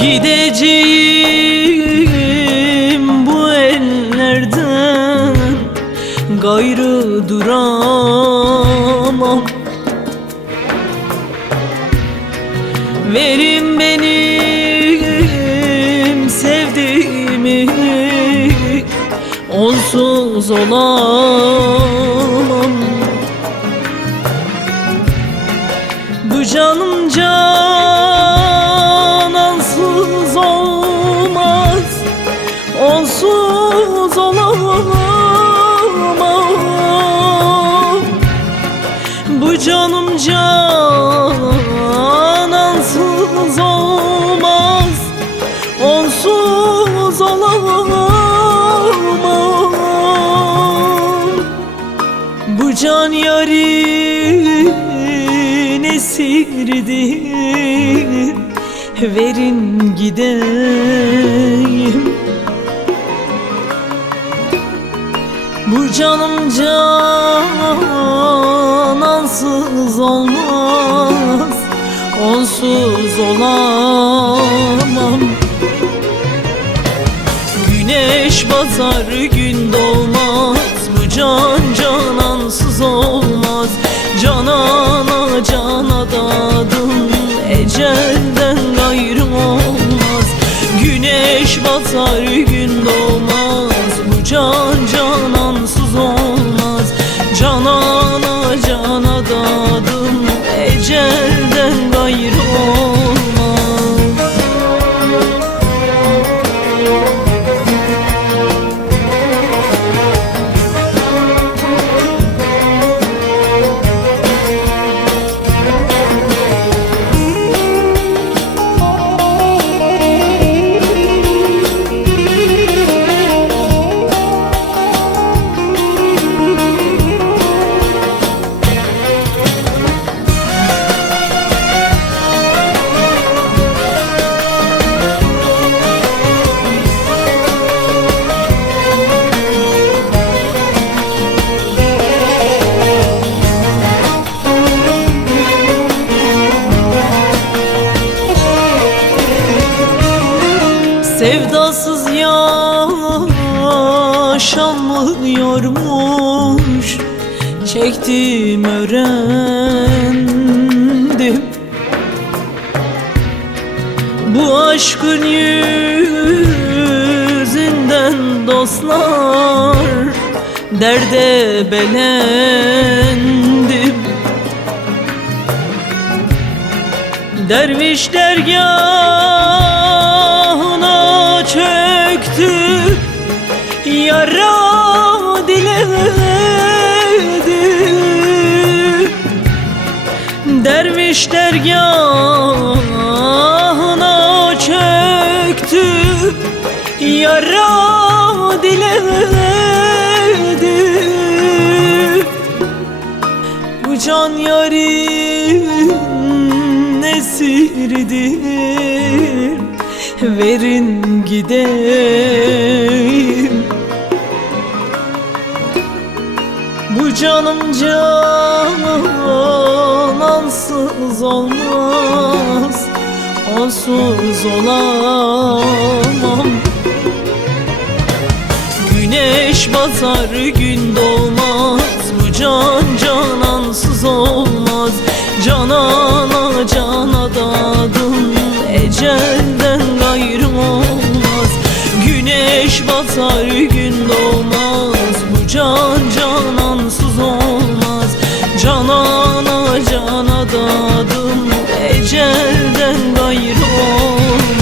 Gideceğim bu ellerden, gayrı duramam. Verin benim sevdiğimi, onsuz olamam. Bu canım canansız olmaz, onsuz olamam. Bu canım canansız olmaz, onsuz olamam. Bu can yarın esirdir, verin gideyim. Bu canım canansız olmaz, onsuz olamam. Güneş batar gün doğmaz, bu can canansız olmaz. Canana cana dadım, ecelden gayrı olmaz. Güneş batar gün doğmaz, bu can canansız olmaz. Canana cana dadım, ecelden gayrı olmaz. Sevdasız yaşanmıyormuş, çektim öğrendim. Bu aşkın yüzünden dostlar, derde belendim. Derviş dergâhına çöktü, yara diledi. Derviş dergâhına çöktü, yara diledi. Bu can yarın esirdir, verin gideyim. Bu canım canansız olmaz, onsuz olamam. Güneş batar gün doğmaz, bu can canansız olmaz. Canana cana dadım, ecelden gayrı olmaz. Güneş batar gün doğmaz, bu can canansız olmaz. Canana cana dadım, ecelden gayrı olmaz.